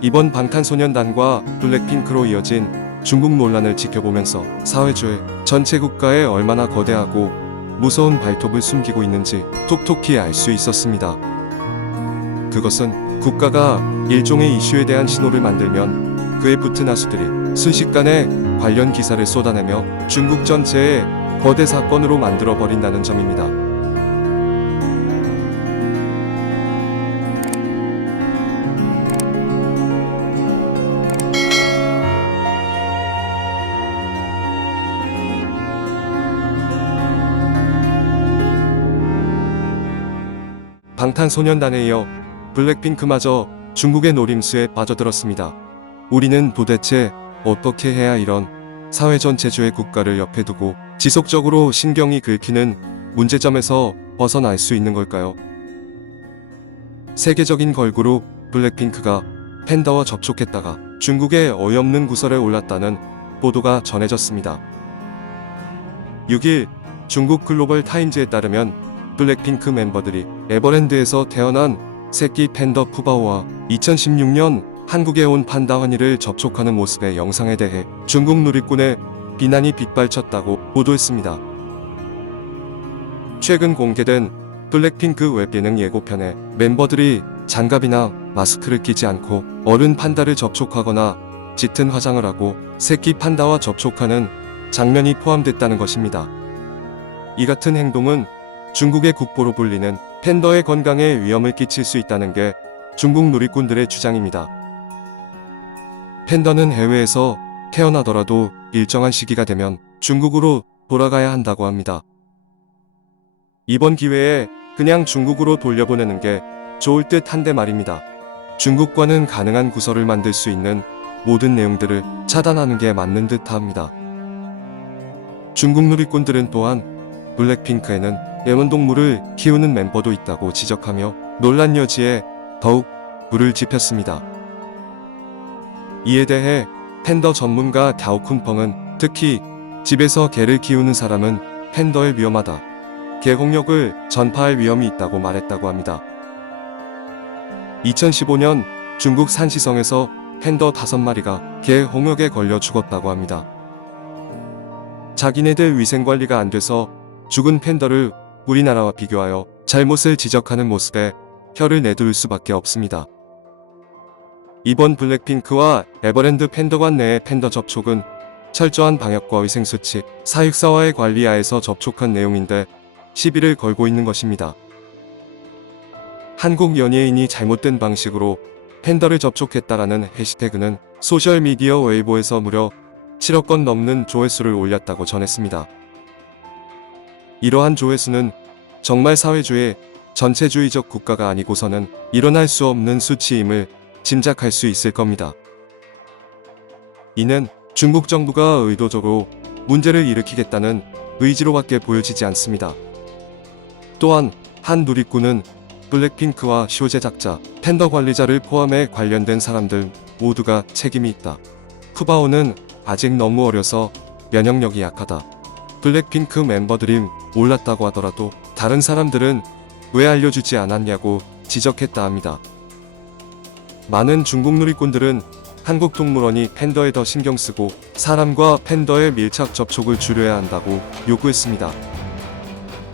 이번 방탄소년단과 블랙핑크로 이어진 중국 논란을 지켜보면서 사회주의 전체 국가에 얼마나 거대하고 무서운 발톱을 숨기고 있는지 톡톡히 알 수 있었습니다. 그것은 국가가 일종의 이슈에 대한 신호를 만들면 그에 붙은 하수들이 순식간에 관련 기사를 쏟아내며 중국 전체의 거대 사건으로 만들어버린다는 점입니다. 방탄소년단에 이어 블랙핑크마저 중국의 노림수에 빠져들었습니다. 우리는 도대체 어떻게 해야 이런 사회 전체주의 국가를 옆에 두고 지속적으로 신경이 긁히는 문제점에서 벗어날 수 있는 걸까요? 세계적인 걸그룹 블랙핑크가 팬더와 접촉했다가 중국의 어이없는 구설에 올랐다는 보도가 전해졌습니다. 6일 중국 글로벌 타임즈에 따르면 블랙핑크 멤버들이 에버랜드에서 태어난 새끼 팬더 푸바오와 2016년 한국에 온 판다 환희를 접촉하는 모습의 영상에 대해 중국 누리꾼의 비난이 빗발쳤다고 보도했습니다. 최근 공개된 블랙핑크 웹예능 예고편에 멤버들이 장갑이나 마스크를 끼지 않고 어른 판다를 접촉하거나 짙은 화장을 하고 새끼 판다와 접촉하는 장면이 포함됐다는 것입니다. 이 같은 행동은 중국의 국보로 불리는 팬더의 건강에 위험을 끼칠 수 있다는 게 중국 누리꾼들의 주장입니다. 팬더는 해외에서 태어나더라도 일정한 시기가 되면 중국으로 돌아가야 한다고 합니다. 이번 기회에 그냥 중국으로 돌려보내는 게 좋을 듯 한데 말입니다. 중국과는 가능한 구설을 만들 수 있는 모든 내용들을 차단하는 게 맞는 듯 합니다. 중국 누리꾼들은 또한 블랙핑크에는 애완동물을 키우는 멤버도 있다고 지적하며 논란 여지에 더욱 불을 지폈습니다. 이에 대해 팬더 전문가 갸오쿤펑은 특히 집에서 개를 키우는 사람은 팬더에 위험하다. 개 홍역을 전파할 위험이 있다고 말했다고 합니다. 2015년 중국 산시성에서 팬더 5마리가 개 홍역에 걸려 죽었다고 합니다. 자기네들 위생관리가 안 돼서 죽은 팬더를 우리나라와 비교하여 잘못을 지적하는 모습에 혀를 내두를 수밖에 없습니다. 이번 블랙핑크와 에버랜드 팬더관 내의 팬더 접촉은 철저한 방역과 위생수칙, 사육사와의 관리 하에서 접촉한 내용인데 시비를 걸고 있는 것입니다. 한국 연예인이 잘못된 방식으로 팬더를 접촉했다라는 해시태그는 소셜미디어 웨이보에서 무려 7억 건 넘는 조회수를 올렸다고 전했습니다. 이러한 조회수는 정말 사회주의, 전체주의적 국가가 아니고서는 일어날 수 없는 수치임을 짐작할 수 있을 겁니다. 이는 중국 정부가 의도적으로 문제를 일으키겠다는 의지로밖에 보여지지 않습니다. 또한 한 누리꾼은 블랙핑크와 쇼 제작자, 팬더 관리자를 포함해 관련된 사람들 모두가 책임이 있다. 푸바오는 아직 너무 어려서 면역력이 약하다. 블랙핑크 멤버들이 몰랐다고 하더라도 다른 사람들은 왜 알려주지 않았냐고 지적했다 합니다. 많은 중국 누리꾼들은 한국동물원이 팬더에 더 신경 쓰고 사람과 팬더의 밀착 접촉을 줄여야 한다고 요구했습니다.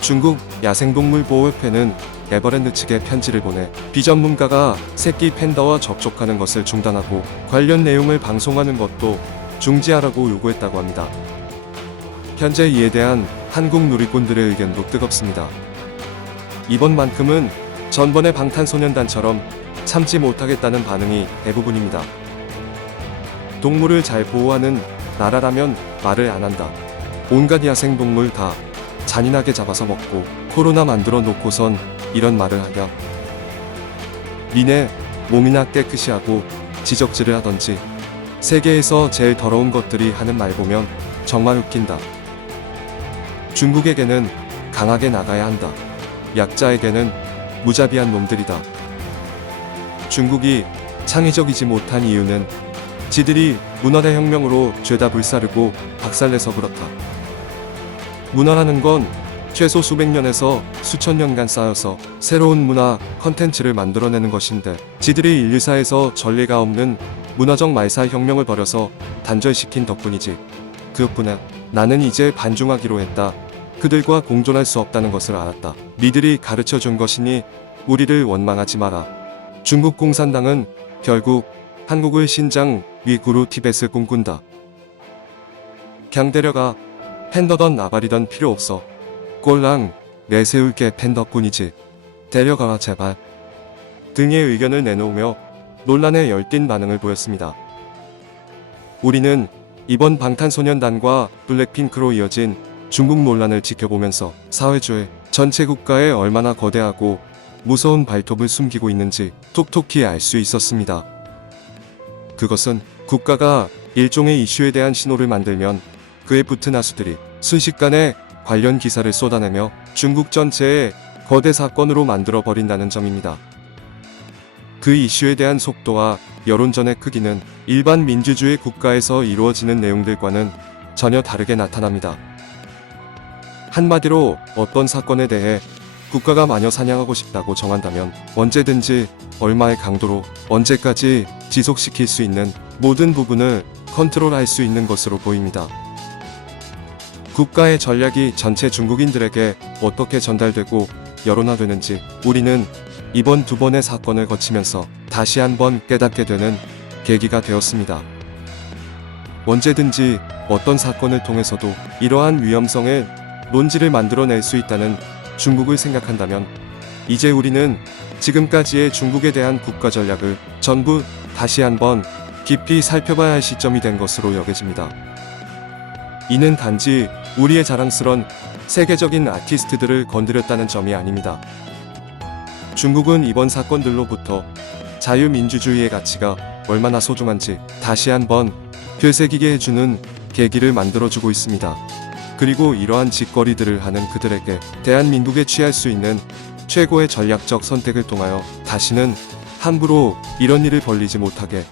중국 야생동물보호협회는 에버랜드 측에 편지를 보내 비전문가가 새끼 팬더와 접촉하는 것을 중단하고 관련 내용을 방송하는 것도 중지하라고 요구했다고 합니다. 현재 이에 대한 한국 누리꾼들의 의견도 뜨겁습니다. 이번만큼은 전번의 방탄소년단처럼 참지 못하겠다는 반응이 대부분입니다. 동물을 잘 보호하는 나라라면 말을 안 한다. 온갖 야생동물 다 잔인하게 잡아서 먹고 코로나 만들어 놓고선 이런 말을 하냐. 니네 몸이나 깨끗이 하고 지적질을 하던지. 세계에서 제일 더러운 것들이 하는 말 보면 정말 웃긴다. 중국에게는 강하게 나가야 한다. 약자에게는 무자비한 놈들이다. 중국이 창의적이지 못한 이유는 지들이 문화대 혁명으로 죄다 불사르고 박살내서 그렇다. 문화라는 건 최소 수백 년에서 수천 년간 쌓여서 새로운 문화 컨텐츠를 만들어내는 것인데 지들이 인류사에서 전례가 없는 문화적 말살 혁명을 벌여서 단절시킨 덕분이지. 그뿐에 나는 이제 반중하기로 했다. 그들과 공존할 수 없다는 것을 알았다. 니들이 가르쳐준 것이니 우리를 원망하지 마라. 중국 공산당은 결국 한국을 신장 위구르 티벳을 꿈꾼다. 강 데려가. 팬더던 나발이던 필요 없어. 꼴랑 내세울 게 팬더뿐이지. 데려가라 제발. 등의 의견을 내놓으며 논란에 열띤 반응을 보였습니다. 우리는 이번 방탄소년단과 블랙핑크로 이어진 중국 논란을 지켜보면서 사회주의 전체 국가에 얼마나 거대하고 무서운 발톱을 숨기고 있는지 톡톡히 알 수 있었습니다. 그것은 국가가 일종의 이슈에 대한 신호를 만들면 그에 붙은 하수들이 순식간에 관련 기사를 쏟아내며 중국 전체의 거대 사건으로 만들어 버린다는 점입니다. 그 이슈에 대한 속도와 여론전의 크기는 일반 민주주의 국가에서 이루어지는 내용들과는 전혀 다르게 나타납니다. 한마디로 어떤 사건에 대해 국가가 마녀 사냥하고 싶다고 정한다면 언제든지 얼마의 강도로 언제까지 지속시킬 수 있는 모든 부분을 컨트롤할 수 있는 것으로 보입니다. 국가의 전략이 전체 중국인들에게 어떻게 전달되고 여론화되는지 우리는 이번 두 번의 사건을 거치면서 다시 한번 깨닫게 되는 계기가 되었습니다. 언제든지 어떤 사건을 통해서도 이러한 위험성의 논지를 만들어낼 수 있다는 중국을 생각한다면 이제 우리는 지금까지의 중국에 대한 국가 전략을 전부 다시 한번 깊이 살펴봐야 할 시점이 된 것으로 여겨집니다. 이는 단지 우리의 자랑스런 세계적인 아티스트들을 건드렸다는 점이 아닙니다. 중국은 이번 사건들로부터 자유민주주의의 가치가 얼마나 소중한지 다시 한번 되새기게 해주는 계기를 만들어주고 있습니다. 그리고 이러한 짓거리들을 하는 그들에게 대한민국에 취할 수 있는 최고의 전략적 선택을 통하여 다시는 함부로 이런 일을 벌리지 못하게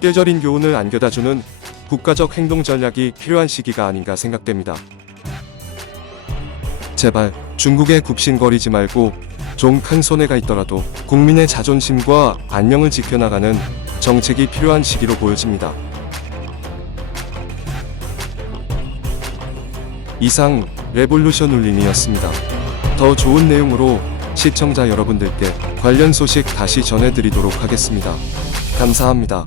뼈저린 교훈을 안겨다주는 국가적 행동 전략이 필요한 시기가 아닌가 생각됩니다. 제발 중국에 굽신거리지 말고 좀 큰 손해가 있더라도 국민의 자존심과 안녕을 지켜나가는 정책이 필요한 시기로 보여집니다. 이상 레볼루션 울림이었습니다. 더 좋은 내용으로 시청자 여러분들께 관련 소식 다시 전해드리도록 하겠습니다. 감사합니다.